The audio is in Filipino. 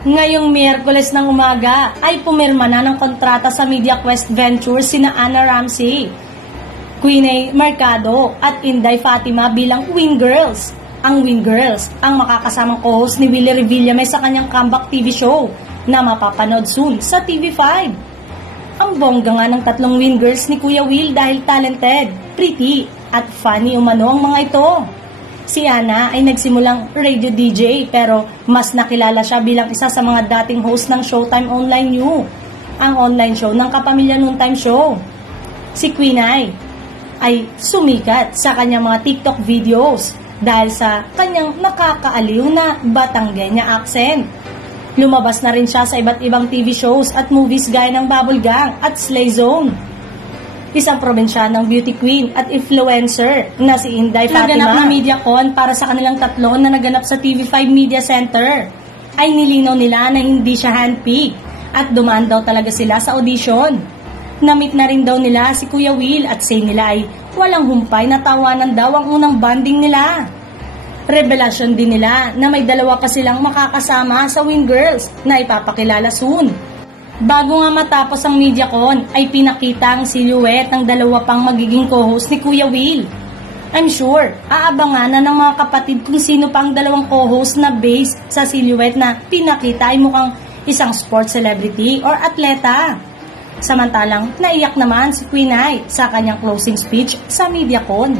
Ngayong Miyerkules ng umaga ay pumirma na ng kontrata sa MediaQuest Ventures sina Anna Ramsey, Queenie Mercado at Inday Fatima bilang Win Girls. Ang Win Girls ang makakasamang co-host ni Willie Revillame sa kanyang comeback TV show na mapapanood soon sa TV5. Ang bongga nga ng tatlong Win Girls ni Kuya Will dahil talented, pretty at funny umano ang mga ito. Si Ana ay nagsimulang radio DJ pero mas nakilala siya bilang isa sa mga dating host ng Showtime Online U, ang online show ng Kapamilya Noontime Show. Si Queenie ay sumikat sa kanyang mga TikTok videos dahil sa kanyang nakakaaliw na Batangueña accent. Lumabas na rin siya sa iba't ibang TV shows at movies gaya ng Bubble Gang at Slay Zone. Isang probinsyanang beauty queen at influencer na si Inday Fatima. Naganap na MediaCon para sa kanilang tatlo na naganap sa TV5 Media Center. Ay nilinaw nila na hindi siya handpick at dumaan daw talaga sila sa audition. Namit na rin daw nila si Kuya Will at say nila ay walang humpay na tawanan daw ang unang banding nila. Revelasyon din nila na may dalawa pa silang makakasama sa Win Girls na ipapakilala soon. Bago nga matapos ang MediaCon ay pinakita ang silhouette ng dalawa pang magiging co-host ni Kuya Will. I'm sure, aabangan na ng mga kapatid kung sino pa ang dalawang co-host na based sa silhouette na pinakita ay mukhang isang sports celebrity or atleta. Samantalang naiyak naman si Queenie sa kanyang closing speech sa MediaCon.